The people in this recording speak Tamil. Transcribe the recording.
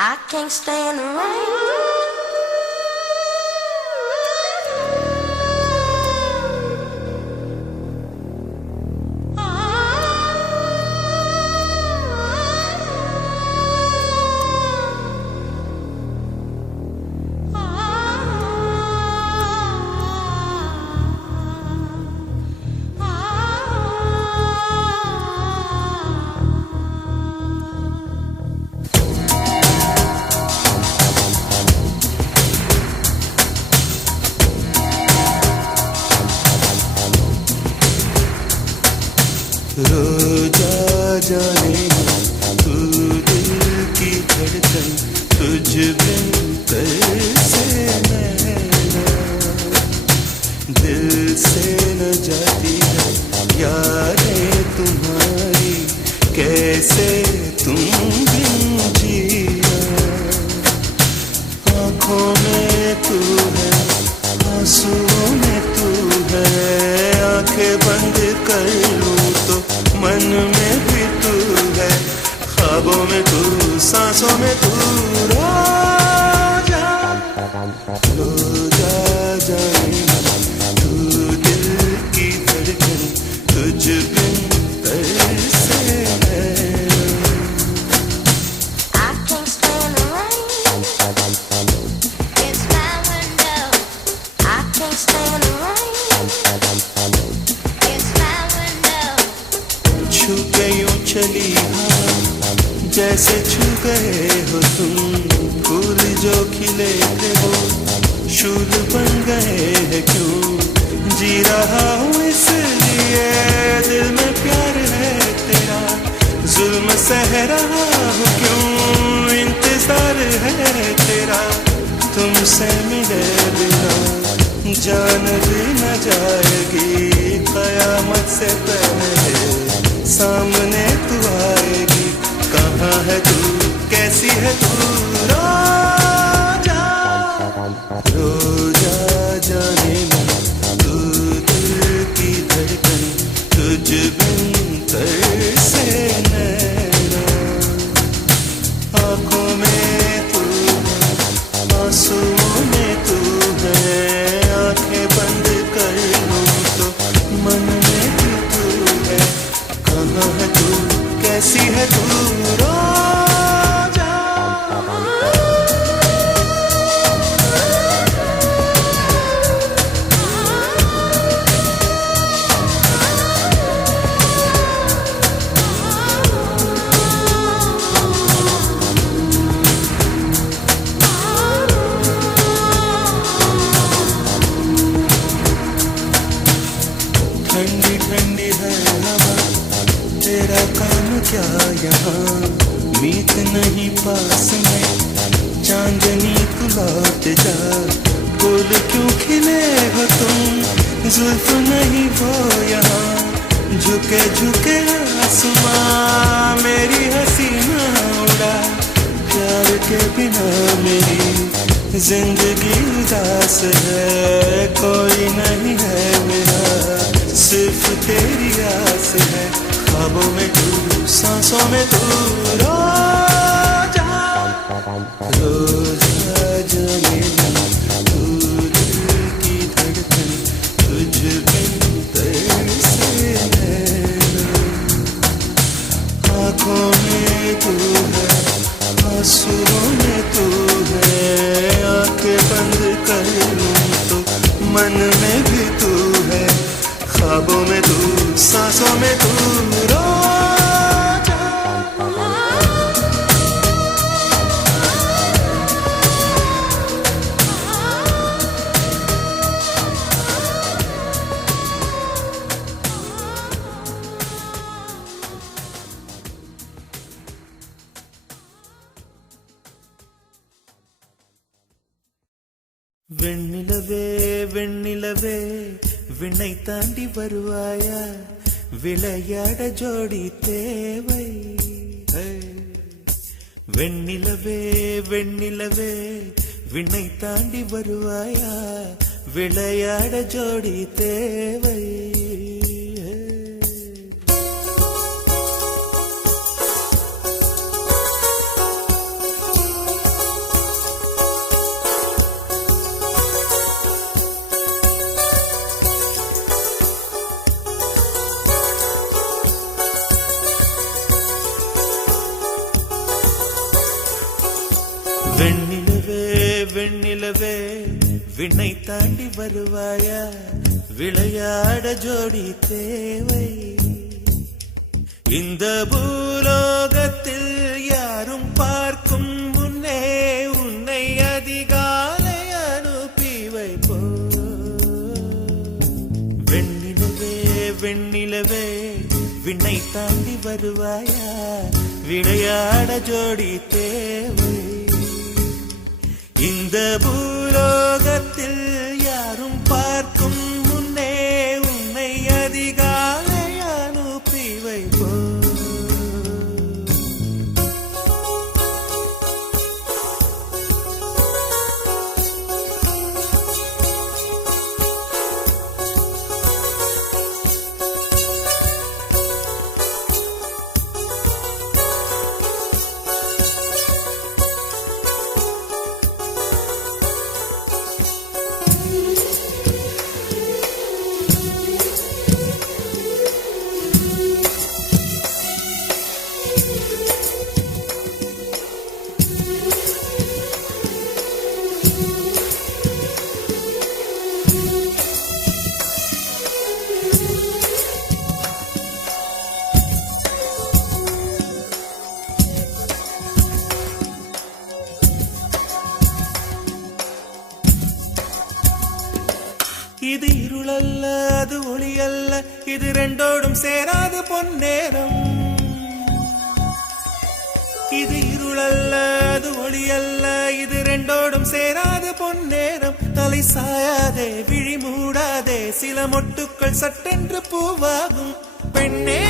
I can't stand the rain. रोजा जाने तू दिल की धड़कन तुझ बिन कैसे नैना दिल से न जाती है यादें तुम्हारी कैसे तुम बिन जिया आँखों में तू है आंसुओं में तू है आंखें बंद कर लूं तो मन में भी तू है ख्वाबों में तू सांसों में तू रोजा रोजा जाने तू दिल की धड़कन तुझ बिन कैसे I can't stand the rain. It's my window. I can't stand the rain. It's my window. छू गयूं चली हवा जैसे छू गए हो तुम फूल जो खिले थे वो शूल बन गए हैं क्यों जी रहा हूँ इसलिए दिल में प्यार है तेरा जुल्म सह रहा हूँ क्यों इंतजार है तेरा तुमसे मिले बिना जान भी न जाएगी कयामत से पहले सामने तू आएगी कहाँ है तू कैसी है तू रोजा रोजा जाने मन तू दिल की धड़कन तुझ बिन कैसे नैना आँखों में तू है आंसुओं में तू है आँखें बंद कर लूं तो मन में भी तू है कहाँ है तू कैसी है तू रोजा ठंडी ठंडी है हवा तेरा काम क्या यहाँ मीत नहीं पास में चांदनी तू लौट जा फूल क्यों खिले हो तुम जुल्फ नहीं वो यहाँ झुके झुके आसमां मेरी हसीना उड़ा प्यार के बिना मेरी जिंदगी उदास है कोई नहीं है मेरा सिर्फ तेरी आस है ख्वाबों में तू सांसों में तू रोजा रोजा जाने तू दिल की धड़कन तुझ बिन कैसे नैना आँखों में तू है आंसुओं में तू है आंखें बंद कर लूं तो मन में भी तू है ख्वाबों में तू सांसों में तू रोजा வெண்ணிலவே வெண்ணிலவே விண்ணை தாண்டி வருவாயா விளையாட ஜோடி தேவை வெண்ணிலவே வெண்ணிலவே விண்ணை தாண்டி வருவாயா விளையாட ஜோடி தேவை வெண்ணிலவே வெண்ணிலவே விண்ணை தாண்டி வருவாயா, விளையாட ஜோடி தேவை. இந்த பூலோகத்தில் யாரும் பார்க்கும் முன்னே உன்னை அதிகாலை அனுப்பி வைப்போ. வெண்ணிலவே வெண்ணிலவே விண்ணை தாண்டி வருவாயா, விளையாட ஜோடி தேவை. இந்த பூலோகத்தில் யாரும் பார்க்கும் முன்னே உன்னை அதிகாலை அனுப்பி வைப்போ. இது இருளல்ல அது ஒளி அல்ல, இது ரெண்டோடும் சேராது பொன்னேரம். இது இருளல்ல அது ஒளி அல்ல, இது ரெண்டோடும் சேராது பொன்னேரம். தலை சாயாதே விழி மூடாதே, சில மொட்டுக்கள் சட்டென்று பூவாகும் பெண்ணே.